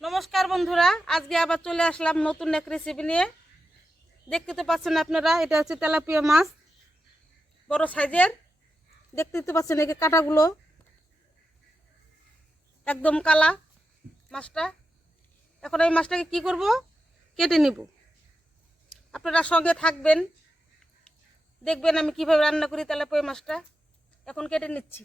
নমস্কার বন্ধুরা, আজকে আবার চলে আসলাম নতুন এক রেসিপি নিয়ে। দেখতে তো পাচ্ছেন আপনারা, এটা হচ্ছে তেলাপিয়া মাছ, বড় সাইজের। দেখতে তো পাচ্ছেন এই কাঁটাগুলো একদম কালা মাছটা। এখন এই মাছটাকে কি করব, কেটে নিব। আপনারা সঙ্গে থাকবেন, দেখবেন আমি কিভাবে রান্না করি তেলাপিয়া মাছটা। এখন কেটে নিচ্ছি।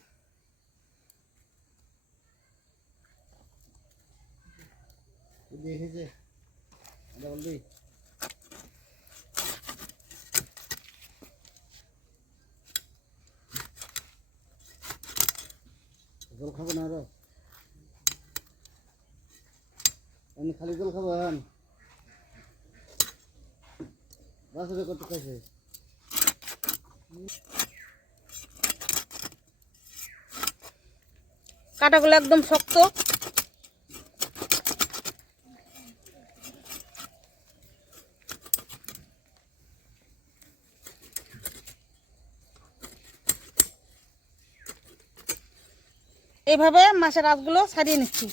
জল খাবো না আরো? আমি খালি জল খাবো এখন? বাসরে কত খাইছে? কাঁটাগুলো একদম শক্ত। এইভাবে মাছের আঁশগুলো ছাড়িয়ে নিচ্ছি।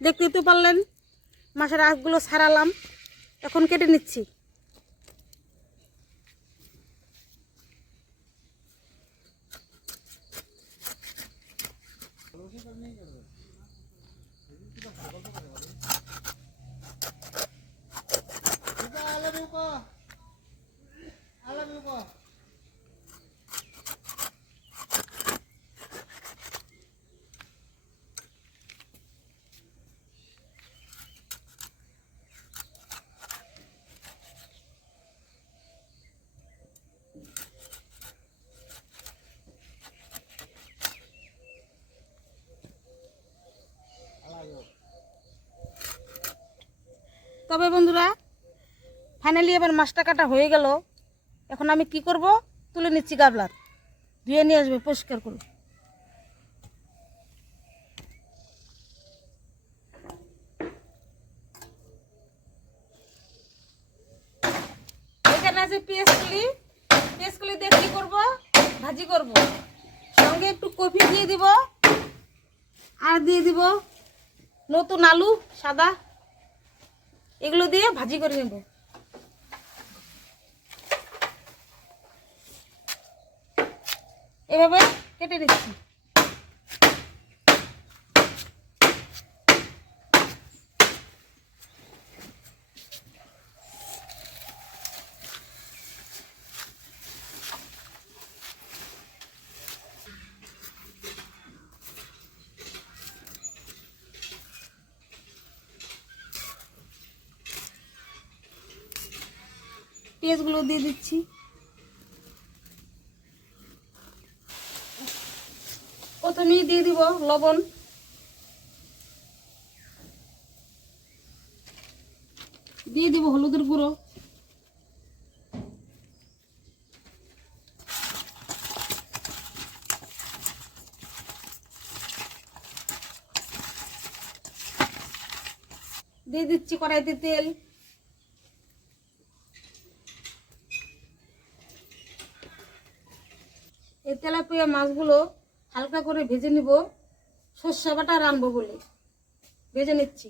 দেখতেই তো পারলেন, মাছের আঁশগুলো ছাড়ালাম, এখন কেটে নিচ্ছি। তবে বন্ধুরা, ফাইনালি এবার মাছটা কাটা হয়ে গেল। এখন আমি কি করব, তুলে নিচ্ছি গাবলার, ধুয়ে নিয়ে আসবো পরিষ্কার করে। এখানে আছে পেঁয়াজগুলি দিয়ে কি করবো, ভাজি করব। সঙ্গে একটু কফি দিয়ে দিব, আর দিয়ে দিব নতুন আলু সাদা, এগুলো দিয়ে ভাজি করে নেব। এভাবে কেটে নিচ্ছি। পেঁয়াজগুলো দিয়ে দিচ্ছি। প্রথমেই দিয়ে দিব লবণ, দিয়ে দিব হলুদের গুঁড়ো, দিয়ে দিচ্ছি কড়াইতে তেল। এই তেলাপিয়া মাছগুলো হালকা করে ভেজে নিব, সর্ষে বাটা রানবো বলে ভেজে নিচ্ছি।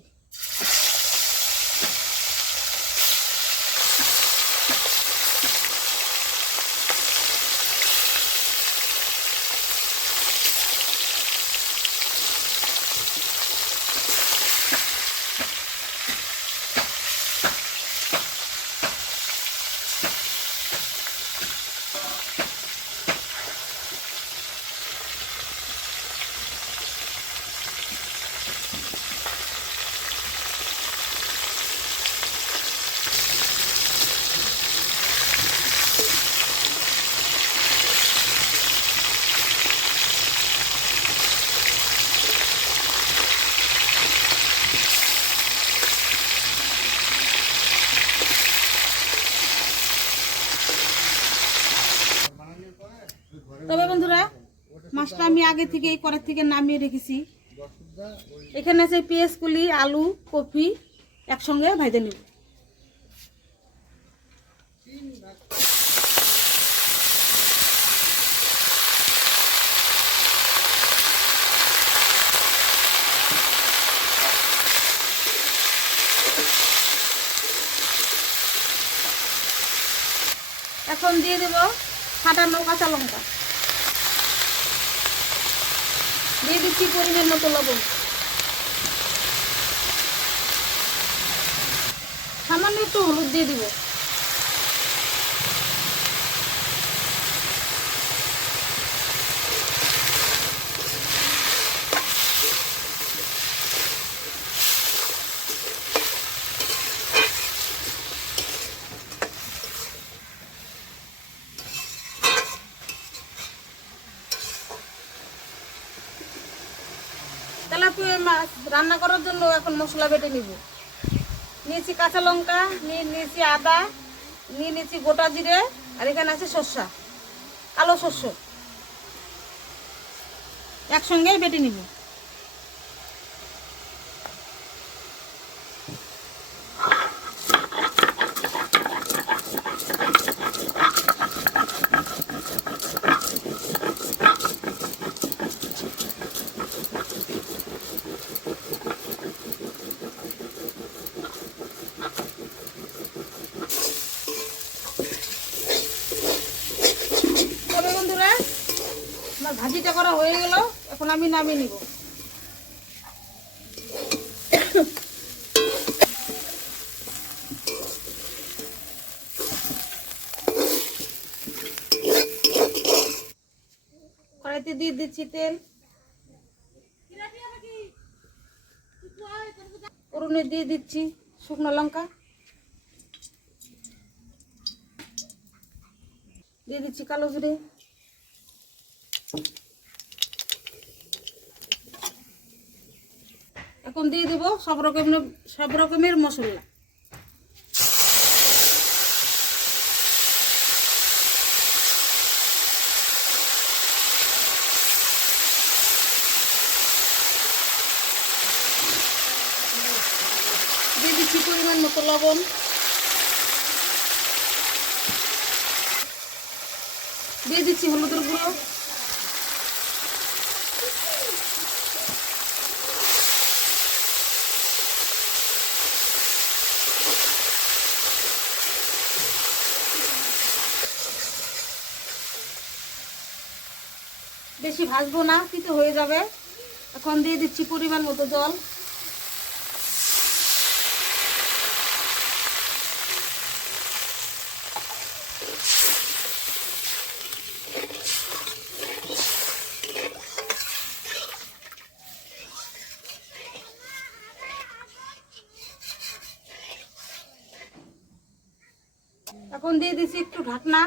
আগে থেকে এই কড়াই থেকে নামিয়ে রেখেছি। এখানে আছে পেঁয়াজ কুলি, আলু, কপি একসঙ্গে ভাজে নেব। এখন দিয়ে দেব ফাটানো কাঁচা লঙ্কা, দিয়ে দিচ্ছি পরিমাণ মতো লবণ, সামান্য একটু হলুদ দিয়ে দিব। তেলাপিয়া মাছ রান্না করার জন্য এখন মশলা বেটে নিব। নিয়েছি কাঁচা লঙ্কা, নিয়েছি আদা, নিয়েছি গোটা জিরে, আর এখানে আছে সর্ষা, কালো শস্য, একসঙ্গে বেটে নিব। তবে বন্ধুরা, আমার ভাজিটা করা হয়ে গেল, এখন আমি নামিয়ে নিব। কড়াইতে দিয়ে দিচ্ছি তেল, ফোড়নে দিয়ে দিচ্ছি শুকনো লঙ্কা, দিয়ে দিচ্ছি কালো জিরে, এখন দিয়ে দেব সব রকমের মশলা। দিয়ে দিচ্ছি পরিমাণ মতো লবণ, দিয়ে দিচ্ছি হলুদের গুঁড়ো, বেশি ভাজবো না, তিতো হয়ে যাবে। এখন দিয়ে দিচ্ছি পরিমাণ মতো জল, এখন দিয়ে দিচ্ছি একটু ঢাকনা,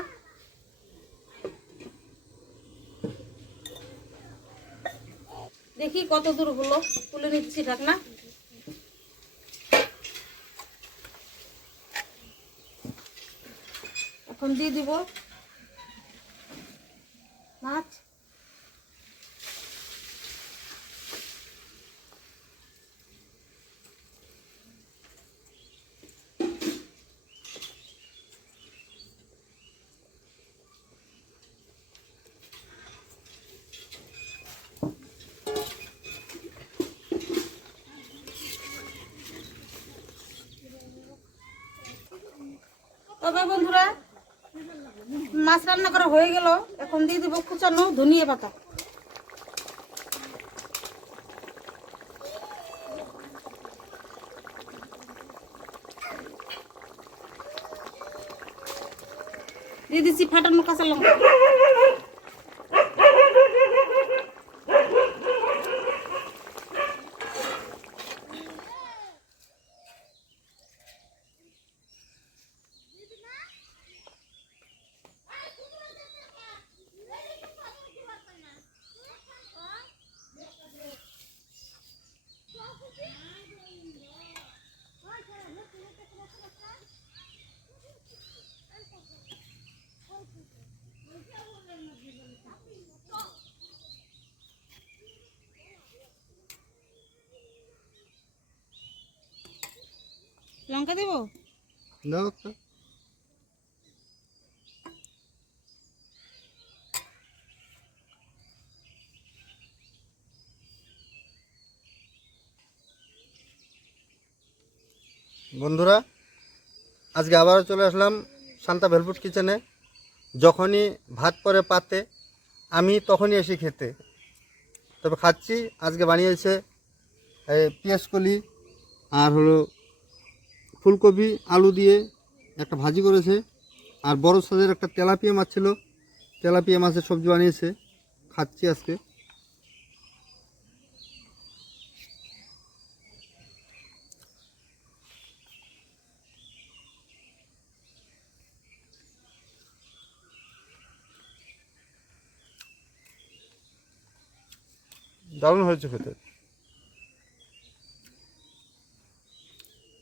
দেখি কত দূর হলো, তুলে নিচ্ছি ঢাকনা। এখন দিয়ে দিব মাছ, তবে বন্ধুরা মাছ রান্না করা হয়ে গেল। এখন দিয়ে দিব কুচানো ধনিয়া পাতা, দিয়ে দিচ্ছি ফাটানো কাঁচা লঙ্কা, লঙ্কা দেবো? দাও একটা। বন্ধুরা, আজকে আবারও চলে আসলাম শান্তা ভেলপুট কিচেনে। যখনই ভাত পড়ে পাতে আমি তখনই এসে খেতে, তবে খাচ্ছি। আজকে বানিয়েছে পেঁয়াজকলি আর হলো ফুলকপি আলু দিয়ে একটা ভাজি করেছে, আর বড় সাইজের একটা তেলাপিয়া মাছ ছিল, তেলাপিয়া মাছের সবজি বানিয়েছে। খাচ্ছি আজকে। দারুণ হয়েছে খেতে।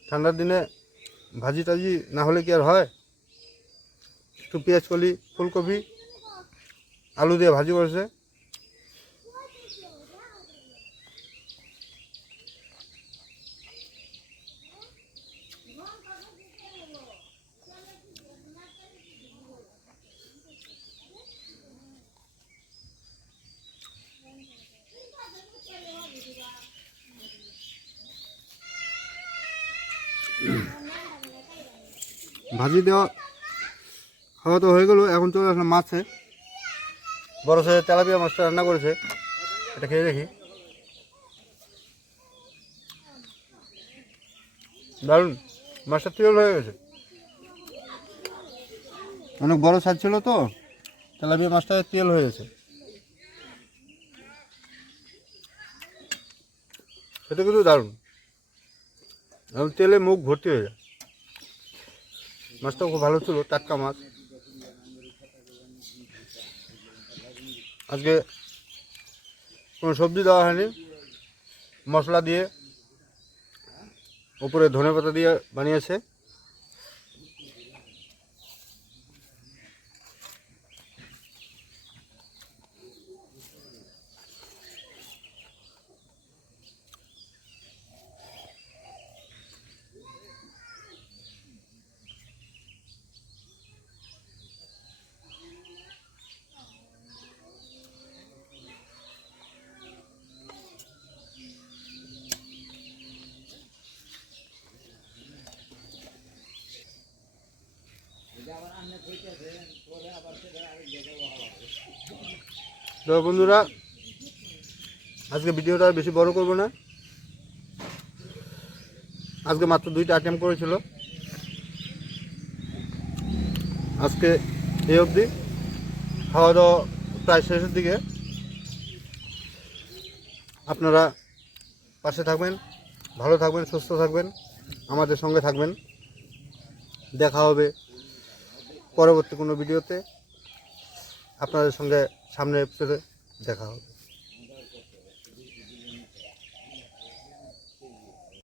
ঠান্ডার দিনে ভাজি টাজি না হলে কি আর হয়? একটু পেঁয়াজকলি ফুলকপি আলু দিয়ে ভাজি করেছে। ভাজি দেওয়া খাওয়া তো হয়ে গেল, এখন চলে আসলাম মাছে। বড় সাইজের তেলাপিয়া মাছটা রান্না করেছে, এটা খেয়ে দেখি। দারুণ, মাছটা তেল হয়ে গেছে। অনেক বড় সাইজ ছিল তো, তেলাপিয়া মাছটা তেল হয়ে গেছে। সেটা কিন্তু দারুণ, এবং তেলে মুখ ভর্তি হয়ে যায়। মাছটাও খুব ভালো ছিল, টাটকা মাছ। আজকে কোনো সবজি দেওয়া হয়নি, মশলা দিয়ে উপরে ধনেপাতা দিয়ে বানিয়েছে। তো বন্ধুরা, আজকে ভিডিওটা বেশি বড় করব না। আজকে মাত্র 2টা আইটেম করেছিল। আজকে এই অবধি, খাওয়া দাওয়া প্রায় শেষের দিকে। আপনারা পাশে থাকবেন, ভালো থাকবেন, সুস্থ থাকবেন, আমাদের সঙ্গে থাকবেন। দেখা হবে পরবর্তী কোনো ভিডিওতে। আপনাদের সঙ্গে সামনের এপিসোডে দেখা হবে।